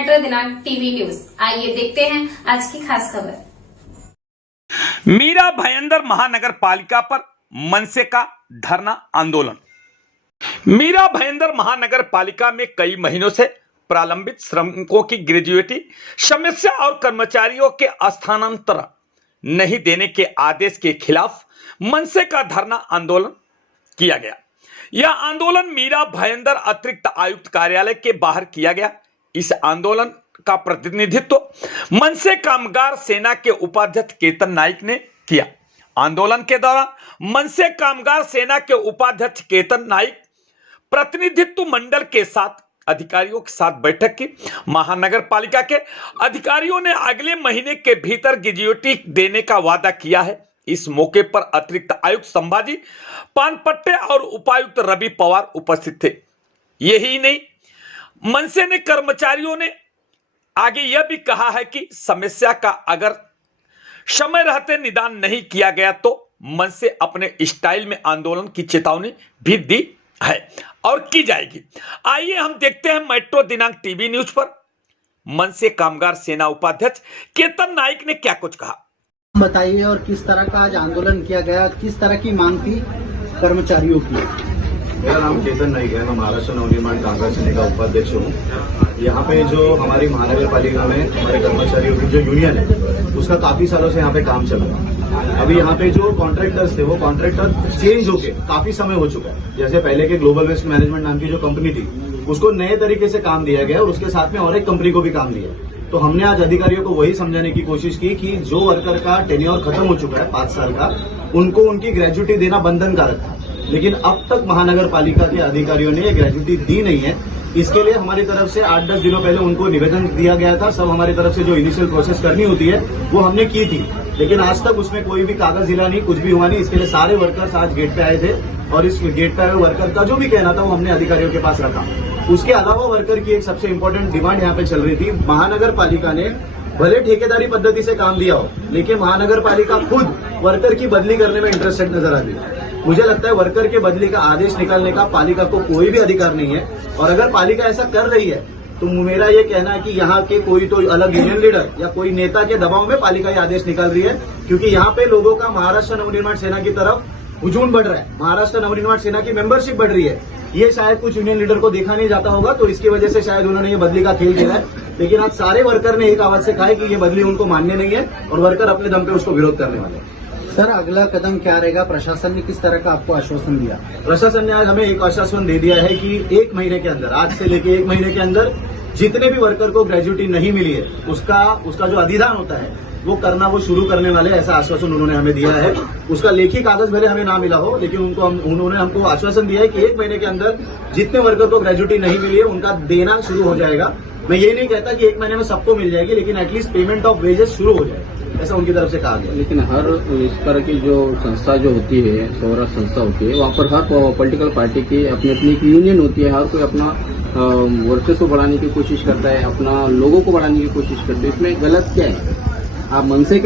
Metro दिनांक TV news. आइए देखते हैं आज की खास खबर। मीरा भाईंदर महानगर पालिका पर मनसे का धरना आंदोलन। मीरा भाईंदर महानगर पालिका में कई महीनों से प्रलंबित श्रमिकों की ग्रेजुएटी समस्या और कर्मचारियों के स्थानांतरण नहीं देने के आदेश के खिलाफ मनसे का धरना आंदोलन किया गया। यह आंदोलन मीरा भाईंदर अतिरिक्त आयुक्त कार्यालय के बाहर किया गया। इस आंदोलन का प्रतिनिधित्व मनसे कामगार सेना के उपाध्यक्ष केतन नाइक ने किया। आंदोलन के दौरान मनसे कामगार सेना के उपाध्यक्ष केतन नाइक प्रतिनिधित्व मंडल के साथ अधिकारियों के साथ बैठक की। महानगर पालिका के अधिकारियों ने अगले महीने के भीतर ग्रेजुएटी देने का वादा किया है। इस मौके पर अतिरिक्त आयुक्त संभाजी पानपट्टे और उपायुक्त रवि पवार उपस्थित थे। यही नहीं, मनसे ने कर्मचारियों ने आगे यह भी कहा है कि समस्या का अगर समय रहते निदान नहीं किया गया तो मनसे अपने स्टाइल में आंदोलन की चेतावनी भी दी है और की जाएगी। आइए हम देखते हैं मेट्रो दिनांक टीवी न्यूज पर मनसे कामगार सेना उपाध्यक्ष केतन नाइक ने क्या कुछ कहा। बताइए और किस तरह का आज आंदोलन किया गया, किस तरह की मांग थी कर्मचारियों की। मेरा नाम केतन नाइक है, मैं महाराष्ट्र नवनिर्माण कामगार सेना का उपाध्यक्ष हूँ। यहाँ पे जो हमारी महानगर पालिका में हमारे कर्मचारियों की जो यूनियन है उसका काफी सालों से यहाँ पे काम चल रहा है। अभी यहाँ पे जो कॉन्ट्रैक्टर्स थे वो कॉन्ट्रैक्टर चेंज होके काफी समय हो चुका है। जैसे पहले के ग्लोबल वेस्ट मैनेजमेंट नाम की जो कंपनी थी उसको नए तरीके से काम दिया गया और उसके साथ में और एक कंपनी को भी काम दिया। तो हमने आज अधिकारियों को वही समझाने की कोशिश की कि जो वर्कर का टेन्योर खत्म हो चुका है 5 साल का, उनको उनकी ग्रेजुएटी देना बंधनकारक था। लेकिन अब तक महानगर पालिका के अधिकारियों ने ये ग्रेजुएटी दी नहीं है। इसके लिए हमारी तरफ से 8-10 दिनों पहले उनको निवेदन दिया गया था। सब हमारी तरफ से जो इनिशियल प्रोसेस करनी होती है वो हमने की थी, लेकिन आज तक उसमें कोई भी कागज हिला नहीं, कुछ भी हुआ नहीं। इसके लिए सारे वर्कर्स आज गेट पे आए थे और इस गेट पे आए वर्कर का जो भी कहना था वो हमने अधिकारियों के पास रखा। उसके अलावा वर्कर की एक सबसे इंपॉर्टेंट डिमांड यहाँ पे चल रही थी। महानगर पालिका ने भले ठेकेदारी पद्धति से काम दिया हो, लेकिन महानगर पालिका खुद वर्कर की बदली करने में इंटरेस्टेड नजर आती है। मुझे लगता है वर्कर के बदली का आदेश निकालने का पालिका को कोई भी अधिकार नहीं है। और अगर पालिका ऐसा कर रही है तो मेरा ये कहना है कि यहाँ के कोई तो अलग यूनियन लीडर या कोई नेता के दबाव में पालिका ये आदेश निकाल रही है, क्योंकि यहाँ पे लोगों का महाराष्ट्र नवनिर्माण सेना की तरफ हुजूम बढ़ रहा है। महाराष्ट्र नवनिर्माण सेना की मेंबरशिप बढ़ रही है। ये शायद कुछ यूनियन लीडर को देखा नहीं जाता होगा, तो इसकी वजह से शायद उन्होंने ये बदली का खेल खेला है। लेकिन आज सारे वर्कर ने एक आवाज से कहा है कि ये बदली उनको मान्य नहीं है और वर्कर अपने दम पे उसको विरोध करने वाले हैं। सर, अगला कदम क्या रहेगा? प्रशासन ने किस तरह का आपको आश्वासन दिया? प्रशासन ने आज हमें एक आश्वासन दे दिया है कि 1 महीने के अंदर, आज से लेके 1 महीने के अंदर जितने भी वर्कर को ग्रेजुएटी नहीं मिली है उसका जो अधिदान होता है वो करना वो शुरू करने वाले, ऐसा आश्वासन उन्होंने हमें दिया है। उसका लेखी कागज भले हमें ना मिला हो, लेकिन उन्होंने हमको आश्वासन दिया है कि 1 महीने के अंदर जितने वर्कर को ग्रेजुएटी नहीं मिली है उनका देना शुरू हो जाएगा। मैं ये नहीं कहता कि 1 महीने में सबको मिल जाएगी, लेकिन एटलीस्ट पेमेंट ऑफ वेजेस शुरू हो जाएगा, ऐसा उनकी तरफ से कहा गया। लेकिन हर इस तरह की जो संस्था जो होती है, स्वराज संस्था होती है, वहाँ पर हर पॉलिटिकल पार्टी की अपनी अपनी एक यूनियन होती है। हर कोई अपना वर्चस्व बढ़ाने की कोशिश करता है, अपना लोगों को बढ़ाने की कोशिश करते हैं। इसमें गलत क्या है? आप मनसे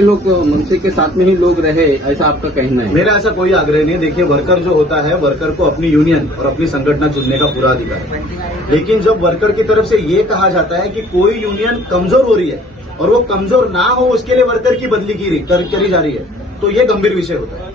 के साथ में ही लोग रहे, ऐसा आपका कहना है? मेरा ऐसा कोई आग्रह नहीं। देखिए, वर्कर जो होता है, वर्कर को अपनी यूनियन और अपनी संगठन चुनने का पूरा अधिकार है। लेकिन जब वर्कर की तरफ से ये कहा जाता है कि कोई यूनियन कमजोर हो रही है और वो कमजोर ना हो उसके लिए वर्कर की बदली करी जा रही है, तो ये गंभीर विषय होता है।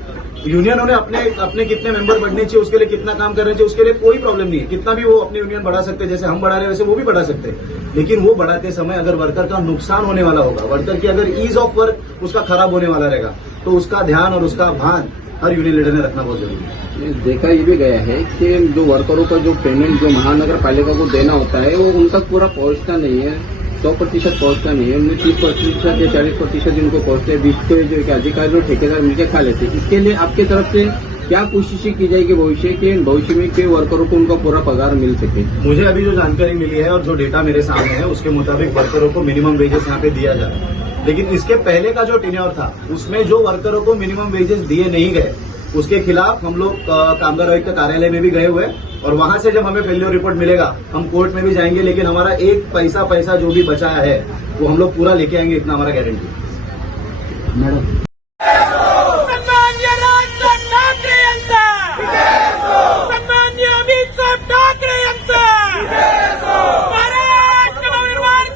यूनियनों ने अपने कितने मेंबर बढ़ने चाहिए, उसके लिए कितना काम करना चाहिए, उसके लिए कोई प्रॉब्लम नहीं है। कितना भी वो अपनी यूनियन बढ़ा सकते हैं, जैसे हम बढ़ा रहे हैं वैसे वो भी बढ़ा सकते हैं। लेकिन वो बढ़ाते समय अगर वर्कर का नुकसान होने वाला होगा, वर्कर की अगर ईज ऑफ वर्क उसका खराब होने वाला रहेगा, तो उसका ध्यान और उसका भान हर यूनियन लीडर ने रखना बहुत जरूरी है। देखा ये भी गया है कि जो वर्करों का जो पेमेंट जो महानगर पालिका को देना होता है वो उन तक पूरा पहुंचता नहीं है, 100% पहुंचता नहीं है। उनमें 30% या 40% जिनको पहुंचते हैं, 20 के जो अधिकारी और ठेकेदार मिलकर खा लेते हैं। इसके लिए आपकी तरफ से क्या कोशिशें की जाएगी भविष्य में कि वर्करों को उनका पूरा पगार मिल सके? मुझे अभी जो जानकारी मिली है और जो डेटा मेरे सामने है उसके मुताबिक वर्करों को मिनिमम वेजेस यहाँ पे दिया जा रहा है। लेकिन इसके पहले का जो टेन्योर था उसमें जो वर्करों को मिनिमम वेजेस दिए नहीं गए उसके खिलाफ हम लोग कामगार आयुक्त कार्यालय में भी गए हुए, और वहां से जब हमें फेल्योर रिपोर्ट मिलेगा हम कोर्ट में भी जाएंगे। लेकिन हमारा एक पैसा जो भी बचाया है वो हम लोग पूरा लेके आएंगे, इतना हमारा गारंटी। मैडम, महाराष्ट्र नवनिर्माण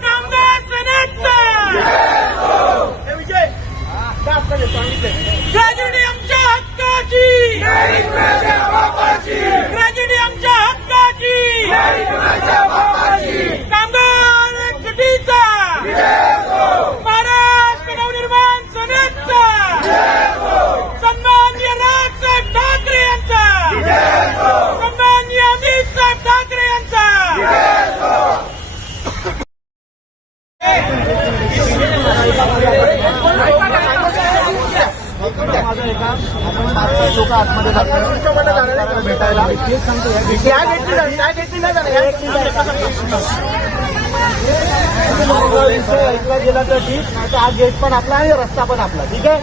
माझं एका आपण 5-6 लोक आतमध्ये जातो भेटायला तेच सांगतो ऐकला गेला तर ठीक, नाही तर हा गेट पण आपला आहे, रस्ता पण आपला. ठीक आहे.